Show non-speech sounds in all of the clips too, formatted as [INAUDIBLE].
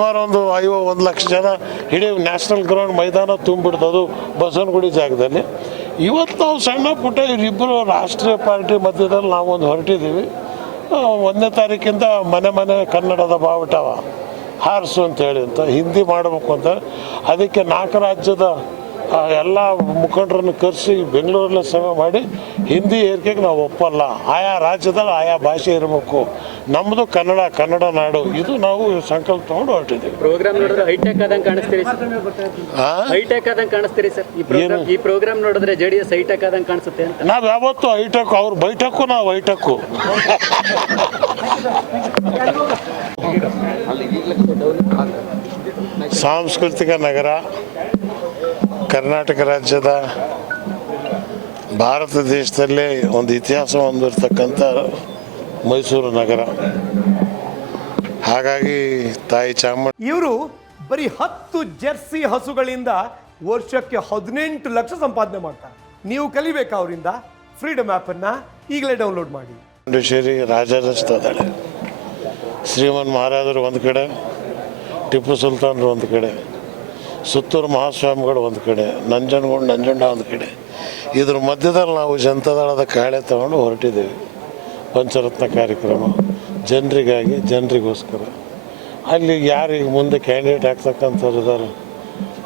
ಸುಮಾರು ಒಂದು ಐವ ಒಂದು ಲಕ್ಷ ಜನ ಇಡೀ ನ್ಯಾಷನಲ್ ಗ್ರೌಂಡ್ ಮೈದಾನ ತುಂಬಿಡ್ತದು ಬಸವನಗುಡಿ ಜಾಗದಲ್ಲಿ. ಇವತ್ತು ನಾವು ಸಣ್ಣ ಪುಟ್ಟ ಇವರಿಬ್ಬರು ರಾಷ್ಟ್ರೀಯ ಪಾರ್ಟಿ ಮಧ್ಯದಲ್ಲಿ ನಾವೊಂದು ಹೊರಟಿದ್ದೀವಿ. ಆ, ಒಂದನೇ ತಾರೀಕಿಂದ ಮನೆ ಮನೆ ಕನ್ನಡದ ಬಾವುಟವ ಹಾರಿಸು ಅಂತ ಹೇಳಿ ಅಂತ ಹಿಂದಿ ಮಾಡಬೇಕು ಅಂತ. ಅದಕ್ಕೆ ನಾಲ್ಕು ರಾಜ್ಯದ ಆ, ಎಲ್ಲ ಮುಖಂಡರನ್ನು ಕರೆಸಿ ಬೆಂಗಳೂರಲ್ಲೇ ಸಭೆ ಮಾಡಿ ಹಿಂದಿ ಏರಿಕೆಗೆ ನಾವು ಒಪ್ಪಲ್ಲ. ಆಯಾ ರಾಜ್ಯದಲ್ಲಿ ಆಯಾ ಭಾಷೆ ಇರಬೇಕು. ನಮ್ಮದು ಕನ್ನಡ ಕನ್ನಡ ನಾಡು. ಇದು ನಾವು ಸಂಕಲ್ಪ ತಗೊಂಡು ಹೊರಟಿದ್ದೀವಿ. ಪ್ರೋಗ್ರಾಮ್ ನೋಡಿದ್ರೆ ಹೈಟೆಕ್ ಆದಂಗೆ ಕಾಣಿಸ್ತೀರಿ? ಹೈಟೆಕ್ ಆದಂಗೆ ಕಾಣಿಸ್ತೀರಿ ಸರ್. ಈ ಪ್ರೋಗ್ರಾಮ್ ಈ ಪ್ರೋಗ್ರಾಮ್ ನೋಡಿದ್ರೆ J D S hi tech ಆದಂಗೆ ಕಾಣಿಸುತ್ತೆ ಅಂತ. ನಾವು ಯಾವತ್ತು ಹೈಟೆಕ್ ಅವ್ರು ಬೈಟಕ್ಕು ನಾವು ಹೈಟೆಕ್ಕು [LAUGHS] ಸಾಂಸ್ಕೃತಿಕ ನಗರ ಕರ್ನಾಟಕ ರಾಜ್ಯದ ಭಾರತ ದೇಶದಲ್ಲೇ ಒಂದು ಇತಿಹಾಸ ಹೊಂದಿರತಕ್ಕಂಥ ಮೈಸೂರು ನಗರ. ಹಾಗಾಗಿ ತಾಯಿ ಚಾಮುಂಡ ಇವರು ಬರೀ ಹತ್ತು ಜೆರ್ಸಿ ಹಸುಗಳಿಂದ ವರ್ಷಕ್ಕೆ ಹದಿನೆಂಟು ಲಕ್ಷ ಸಂಪಾದನೆ ಮಾಡ್ತಾರೆ. ನೀವು ಕಲಿಬೇಕಾ ಅವರಿಂದ ಫ್ರೀಡಮ್ ಆ್ಯಪನ್ನು ಈಗಲೇ ಡೌನ್ಲೋಡ್ ಮಾಡಿ. ಪಾಂಡಿಚೇರಿ ರಾಜರಸ್ತಾ ರಚಿತಾಳೆ ಶ್ರೀಮನ್ ಮಹಾರಾಜರು ಒಂದು ಕಡೆ ಟಿಪ್ಪು ಸುಲ್ತಾನರು ಒಂದು ಕಡೆ. ಸುತ್ತೂರು ಮಹಾಸ್ವಾಮಿಗಳು ಒಂದು ಕಡೆ, ನಂಜನಗೂಡು, ನಂಜುಂಡ ಒಂದು ಕಡೆ. ಇದ್ರ ಮಧ್ಯದಲ್ಲಿ ನಾವು ಜನತಾದಳದ ಕಾಳೆ ತಗೊಂಡು ಹೊರಟಿದ್ದೀವಿ. ಪಂಚರತ್ನ ಕಾರ್ಯಕ್ರಮ. ಜನರಿಗಾಗಿ, ಜನರಿಗೋಸ್ಕರ. ಅಲ್ಲಿ ಯಾರಿಗೆ ಮುಂದೆ ಕ್ಯಾಂಡಿಡೇಟ್ ಆಗ್ತಕ್ಕಂಥವ್ರು ಇದ್ದಾರೆ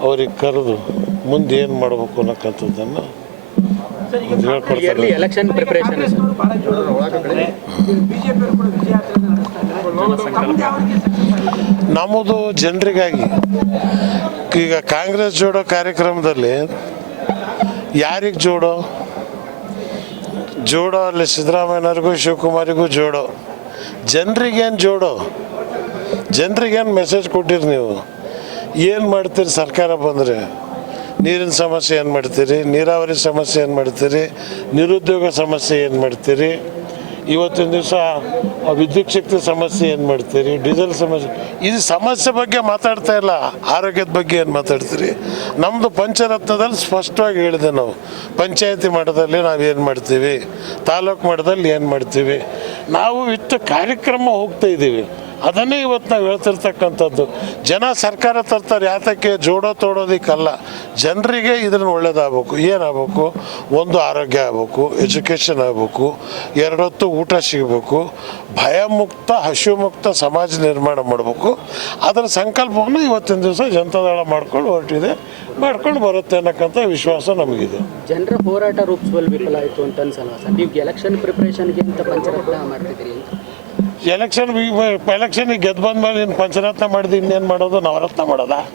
ಅವ್ರಿಗೆ ಕರೆದು ಮುಂದೆ ಏನು ಮಾಡಬೇಕು ಅನ್ನೋಕ್ಕಂಥದ್ದನ್ನು ಎಲೆಕ್ಷನ್ ಪ್ರಿಪರೇಷನ್ ನಮ್ಮದು ಜನರಿಗಾಗಿ ಈಗ ಕಾಂಗ್ರೆಸ್ ಜೋಡೋ ಕಾರ್ಯಕ್ರಮದಲ್ಲಿ ಯಾರಿಗೆ ಜೋಡೋ? ಜೋಡೋ ಅಲ್ಲಿ ಸಿದ್ದರಾಮಯ್ಯನವ್ರಿಗೂ ಶಿವಕುಮಾರಿಗೂ ಜೋಡೋ. ಜನರಿಗೇನು ಜೋಡೋ? ಜನರಿಗೇನು ಮೆಸೇಜ್ ಕೊಟ್ಟಿರಿ ನೀವು? ಏನು ಮಾಡ್ತೀರಿ ಸರ್ಕಾರ ಬಂದರೆ? ನೀರಿನ ಸಮಸ್ಯೆ ಏನು ಮಾಡ್ತೀರಿ? ನೀರಾವರಿ ಸಮಸ್ಯೆ ಏನು ಮಾಡ್ತೀರಿ? ನಿರುದ್ಯೋಗ ಸಮಸ್ಯೆ ಏನು ಮಾಡ್ತೀರಿ? ಇವತ್ತಿನ ದಿವಸ ವಿದ್ಯುತ್ ಶಕ್ತಿ ಸಮಸ್ಯೆ ಏನು ಮಾಡ್ತೀರಿ? ಡೀಸೆಲ್ ಸಮಸ್ಯೆ. ಇದು ಸಮಸ್ಯೆ ಬಗ್ಗೆ ಮಾತಾಡ್ತಾ ಇಲ್ಲ. ಆರೋಗ್ಯದ ಬಗ್ಗೆ ಏನು ಮಾತಾಡ್ತೀರಿ? ನಮ್ಮದು ಪಂಚರತ್ನದಲ್ಲಿ ಸ್ಪಷ್ಟವಾಗಿ ಹೇಳಿದೆ ನಾವು. ಪಂಚಾಯತಿ ಮಟ್ಟದಲ್ಲಿ ನಾವು ಏನು ಮಾಡ್ತೀವಿ? ತಾಲೂಕು ಮಟ್ಟದಲ್ಲಿ ಏನು ಮಾಡ್ತೀವಿ? ನಾವು ಇಷ್ಟು ಕಾರ್ಯಕ್ರಮ ಹೋಗ್ತಾ ಇದ್ದೀವಿ. ಅದನ್ನೇ ಇವತ್ತು ನಾವು ಹೇಳ್ತಿರ್ತಕ್ಕಂಥದ್ದು. ಜನ ಸರ್ಕಾರ ತರ್ತಾರೆ, ಯಾತಕ್ಕೆ ಜೋಡೋ ತೋಡೋದಕ್ಕಲ್ಲ. ಜನರಿಗೆ ಇದನ್ನು ಒಳ್ಳೇದಾಗಬೇಕು. ಏನಾಗಬೇಕು? ಒಂದು ಆರೋಗ್ಯ ಆಗಬೇಕು, ಎಜುಕೇಷನ್ ಆಗಬೇಕು, ಎರಡೊತ್ತು ಊಟ ಸಿಗಬೇಕು, ಭಯಮುಕ್ತ, ಹಸಿವುಮುಕ್ತ ಸಮಾಜ ನಿರ್ಮಾಣ ಮಾಡಬೇಕು. ಅದರ ಸಂಕಲ್ಪವನ್ನು ಇವತ್ತಿನ ದಿವಸ ಜನತಾದಳ ಮಾಡ್ಕೊಂಡು ಹೊರಟಿದೆ. ಮಾಡ್ಕೊಂಡು ಬರುತ್ತೆ ಅನ್ನಕ್ಕಂಥ ವಿಶ್ವಾಸ ನಮಗಿದೆ. ಜನರ ಹೋರಾಟ ರೂಪಿಸುವಲ್ಲಿ ವಿಫಲ ಆಯಿತು ಅಂತ ಅನ್ಸಲ್ಲ ಸರ್? ನೀವು ಎಲೆಕ್ಷನ್ ಪ್ರಿಪ್ರೇಷನ್ಗೆ ಅಂತ ಪಂಚರತ್ನ ಮಾಡ್ತಿದ್ದೀರಿ ಎಲೆಕ್ಷನ್ ಎಲೆಕ್ಷನ್ ಗೆದ್ದು ಬಂದ್ಮೇಲೆ ಇನ್ನು ಪಂಚರತ್ನ ಮಾಡಿದ ಇನ್ನೇನು ಮಾಡೋದು? ನವರತ್ನ ಮಾಡೋದಾ?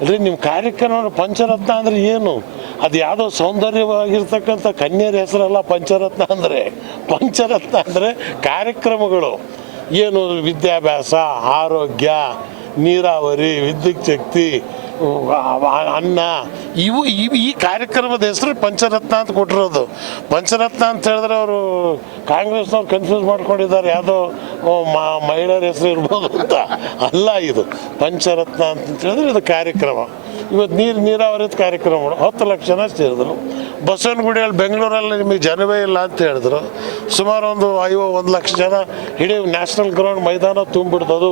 ಅಲ್ರಿ ನಿಮ್ಮ ಕಾರ್ಯಕ್ರಮ ಪಂಚರತ್ನ ಅಂದರೆ ಏನು? ಅದು ಯಾವುದೋ ಸೌಂದರ್ಯವಾಗಿರ್ತಕ್ಕಂಥ ಕನ್ಯರ ಹೆಸರಲ್ಲ ಪಂಚರತ್ನ ಅಂದರೆ. ಪಂಚರತ್ನ ಅಂದರೆ ಕಾರ್ಯಕ್ರಮಗಳು. ಏನು? ವಿದ್ಯಾಭ್ಯಾಸ, ಆರೋಗ್ಯ ನೀರಾವರಿ, ವಿದ್ಯುತ್ ಶಕ್ತಿ ಅನ್ನ. ಇವು ಈ ಕಾರ್ಯಕ್ರಮದ ಹೆಸರು ಪಂಚರತ್ನ ಅಂತ ಕೊಟ್ಟಿರೋದು. ಪಂಚರತ್ನ ಅಂತ ಹೇಳಿದ್ರೆ ಅವರು ಕಾಂಗ್ರೆಸ್ನವ್ರು ಕನ್ಫ್ಯೂಸ್ ಮಾಡ್ಕೊಂಡಿದ್ದಾರೆ. ಯಾವುದೋ ಮಹಿಳೆಯರ ಹೆಸರು ಇರ್ಬೋದು ಅಂತ. ಅಲ್ಲ ಇದು. ಪಂಚರತ್ನ ಅಂತ ಹೇಳಿದ್ರೆ ಇದು ಕಾರ್ಯಕ್ರಮ. ಇವತ್ತು ನೀರು ನೀರಾವರಿ ಕಾರ್ಯಕ್ರಮಗಳು ಹತ್ತು ಲಕ್ಷ ಜನ ಸೇರಿದ್ರು ಬಸವನಗುಡಿಯಲ್ಲಿ, ಬೆಂಗಳೂರಲ್ಲಿ ನಿಮಗೆ ಜನವೇ ಇಲ್ಲ ಅಂತ ಹೇಳಿದ್ರು. ಸುಮಾರು ಒಂದು ಐವ, ಒಂದು ಲಕ್ಷ ಜನ ಇಡೀ ನ್ಯಾಷನಲ್ ಗ್ರೌಂಡ್ ಮೈದಾನ ತುಂಬಿಡ್ತದು